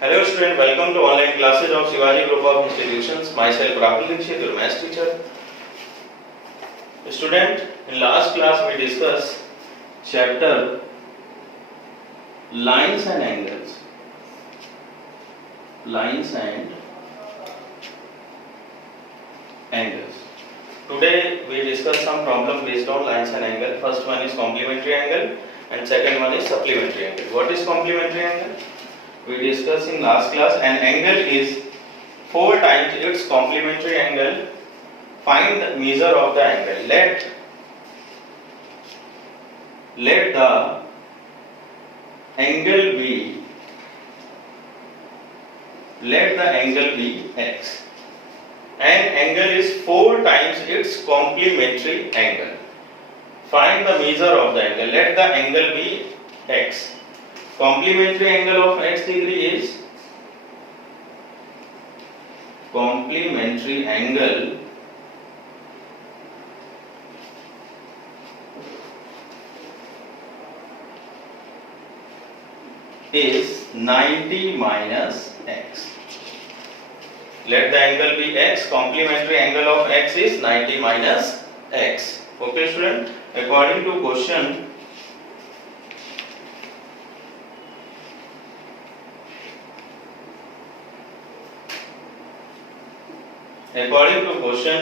Hello student, welcome to online classes of Shivaji Group of Institutions. Myself Rahul Dixit, your maths teacher. Student, in last class we discussed chapter lines and angles. Lines and angles. Today we discuss some problem based on lines and angle. First one is complementary angle and second one is supplementary angle. What is complementary angle? We discussed in last class an angle is 4 times its complementary angle. Find the measure of the angle. Let the angle be x. An angle is 4 times its complementary angle. Find the measure of the angle. Let the angle be x. Complementary angle of x degree is complementary angle is 90 minus x. Let the angle be x. Complementary angle of x is 90 minus x. Okay, student. According to question,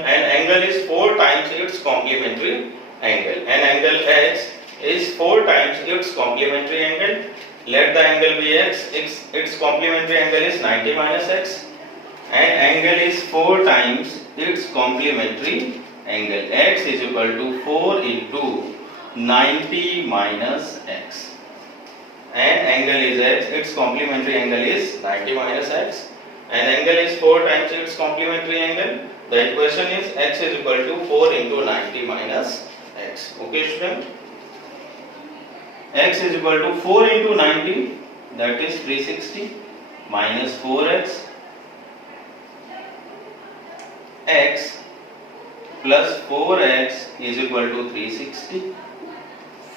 an angle is 4 times its complementary angle. An angle x is 4 times its complementary angle. Let the angle be x. Its complementary angle is 90 minus x. An angle is 4 times its complementary angle. X is equal to 4 into 90 minus x. An angle is x. Its complementary angle is 90 minus x. An angle is 4 times its complementary angle. The equation is x is equal to 4 into 90 minus x. Okay, student? X is equal to 4 into 90, that is 360, minus 4x. X plus 4x is equal to 360.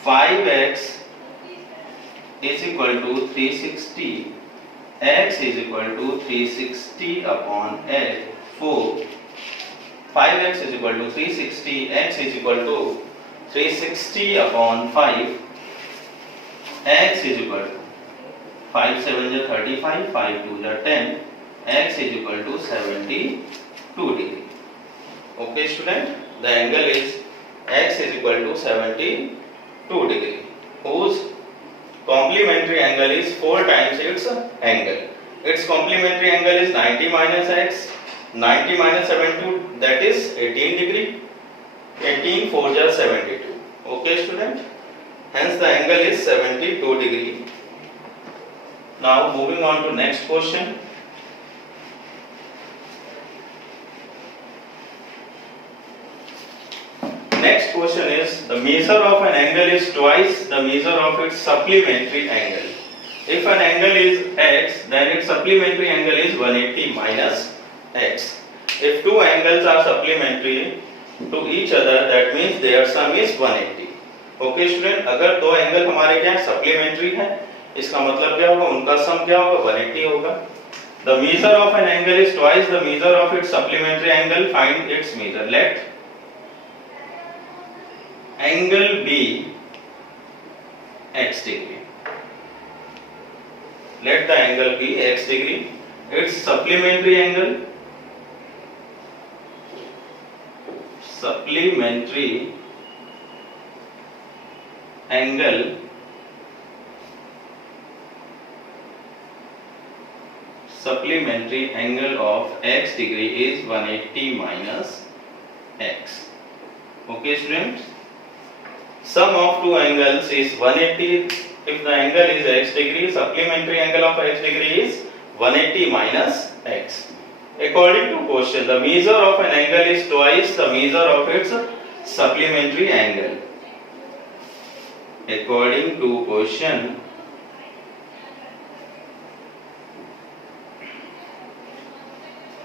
5x is equal to 360. X is equal to 360 upon 4. 5x is equal to 360. X is equal to 360 upon 5. X is equal to 5 7 is 35, 5 2 is 10. X is equal to 72 degree. Okay, student. The angle is x is equal to 72 degree, whose complementary angle is 4 times its angle. Its complementary angle is 90 minus x. 90 minus 72, that is 18 degree. 18 4 is 72. Okay, student. Hence the angle is 72 degree. Now moving on to next question. Next question is, the measure of an angle is twice the measure of its supplementary angle. If an angle is x, then its supplementary angle is 180 minus x. If two angles are supplementary to each other, that means their sum is 180. Okay student, अगर दो angle हमारे क्या supplementary है, इसका मतलब क्या होगा, उनका सम क्या होगा, 180 होगा. The measure of an angle is twice the measure of its supplementary angle. Find its measure. Let angle be x degree. Let the angle be x degree. Its supplementary angle of x degree is 180 minus x. Okay, students. Sum of two angles is 180. If the angle is x degree, supplementary angle of x degree is 180 minus x. According to question, the measure of an angle is twice the measure of its supplementary angle. According to question,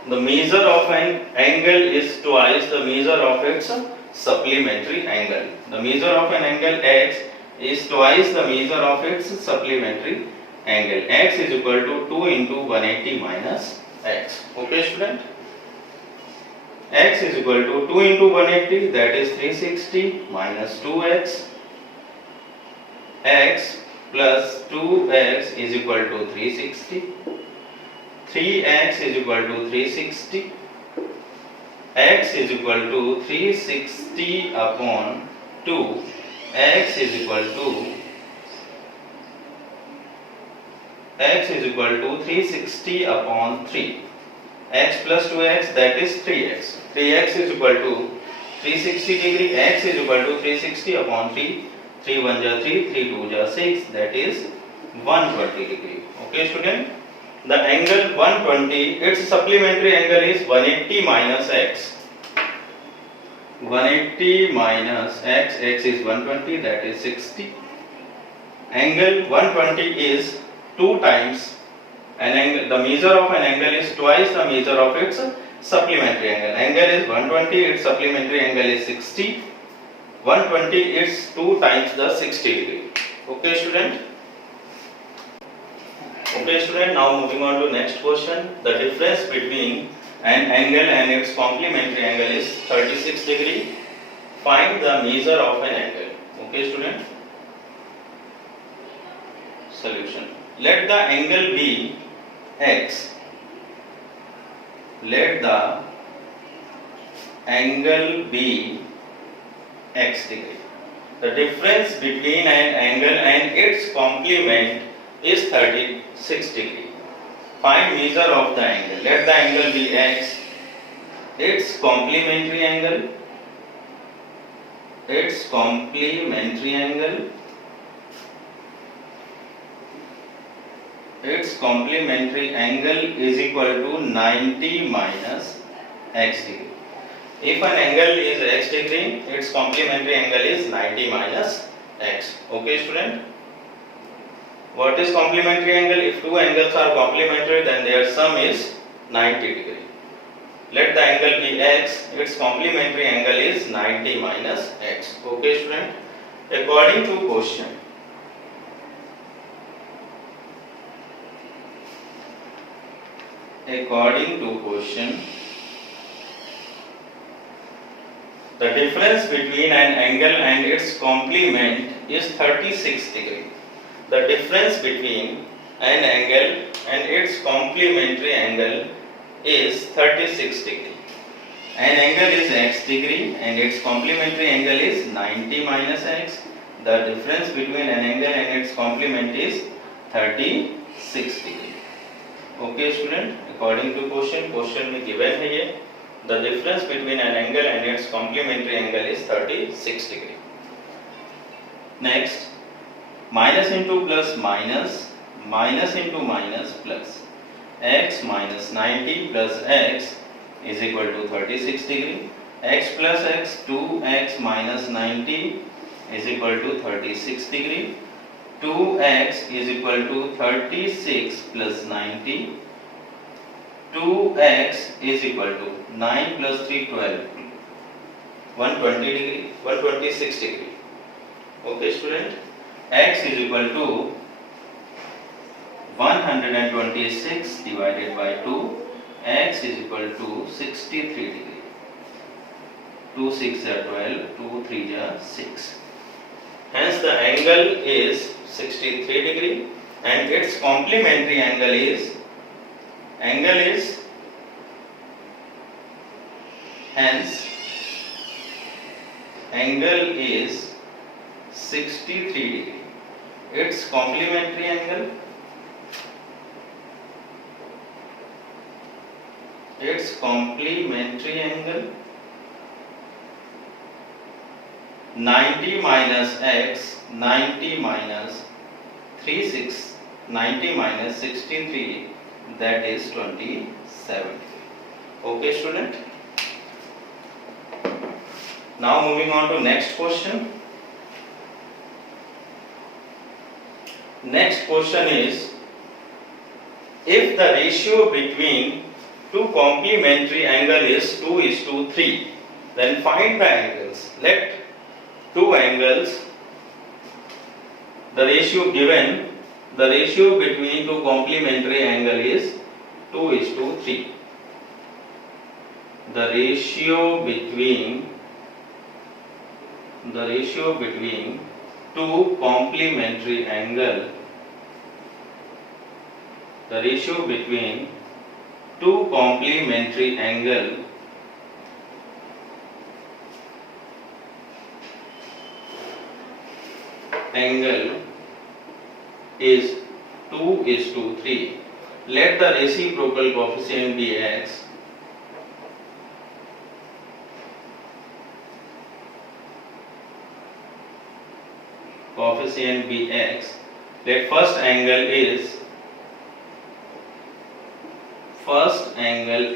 the measure of an angle is twice the measure of its supplementary angle. The measure of an angle x is twice the measure of its supplementary angle x is equal to 2 into 180 minus x. Okay student, x is equal to 2 into 180, that is 360 minus 2x, x plus 2x is equal to 360, 3x is equal to 360, x is equal to 360 upon 2, x is equal to 360 upon 3, x plus 2x, that is 3x, 3x is equal to 360 degree, x is equal to 360 upon 3, 3 1 ja 3, 3 2 ja 6, that is 120 degree. Okay student, the angle 120, its supplementary angle is 180 minus x. 180 minus x, x is 120, that is 60. Angle 120 is 2 times an angle, the measure of an angle is twice the measure of its supplementary angle. Angle is 120, its supplementary angle is 60. 120 is 2 times the 60 degree. Okay student? Okay student, now moving on to next question. The difference between an angle and its complementary angle is 36 degree. Find the measure of an angle. Okay student? Solution. Let the angle be x. Let the angle be x degree. The difference between an angle and its complement is 36 degree. Find measure of the angle. Let the angle be x. Its complementary angle. Its complementary angle. Its complementary angle is equal to 90 minus x degree. If an angle is x degree, its complementary angle is 90 minus x. Okay student? What is complementary angle? If two angles are complementary, then their sum is 90 degree. Let the angle be x, its complementary angle is 90 minus x. Okay student? According to question, the difference between an angle and its complement is 36 degree. The difference between an angle and its complementary angle is 36 degree. An angle is x degree and its complementary angle is 90 minus x. The difference between an angle and its complement is 36 degree. Okay student, according to question में given है ये, the difference between an angle and its complementary angle is 36 degree. Next, minus into plus minus, minus into minus plus, x minus 90 plus x is equal to 36 degree, x plus x, 2x minus 90 is equal to 36 degree, 2x is equal to 36 plus 90, 2x is equal to 9 plus 3, 12, 120 degree, 126 degree. Okay student, x is equal to 126 divided by 2, x is equal to 63 degree. 2 6 are 12, 2 3 are 6. Hence the angle is 63 degree and its complementary angle is hence angle is 63 degree. Its complementary angle 90 minus x, 90 minus 90 minus 63, that is 27. Okay student? Now moving on to next question. Next question is, if the ratio between two complementary angle is 2:3, then find the angles. Let two angles, the ratio given the ratio between two complementary angle is 2:3. The ratio between two complementary angle, the ratio between two complementary angle is 2:3. Let the reciprocal coefficient be x. Coefficient be x. Let first angle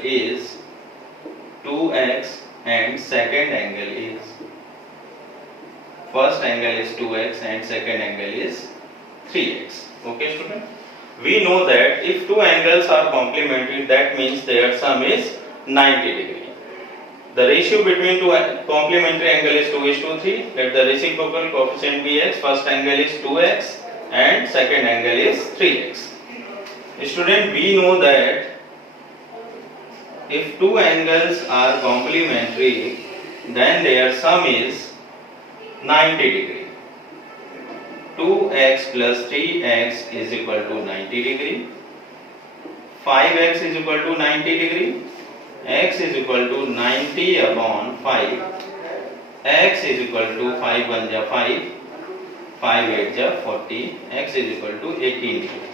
is 2x and second angle is 2x and second angle is 3x. Okay, student? We know that if two angles are complementary, that means their sum is 90 degree. The ratio between two complementary angle is 2:3. Let the reciprocal coefficient be x. First angle is 2x and second angle is 3x. Student, we know that if two angles are complementary, then their sum is 90 degree. 2x plus 3x is equal to 90 degree. 5x is equal to 90 degree. X is equal to 90 upon 5. X is equal to 5 1 ja 5, 5 8 ja 40. X is equal to 18 degree.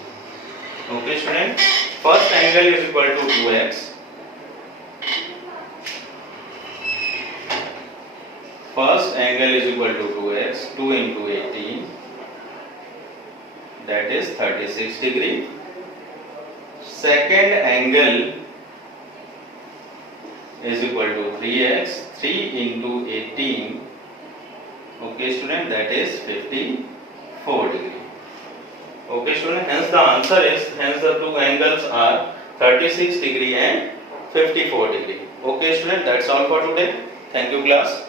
Okay, student. First angle is equal to 2x. First angle is equal to 2x. 2 into 18. That is 36 degree. Second angle is equal to 3x. 3 into 18. Okay, student, that is 54 degree. Okay, student, hence the two angles are 36 degree and 54 degree. Okay, student, that's all for today. Thank you, class.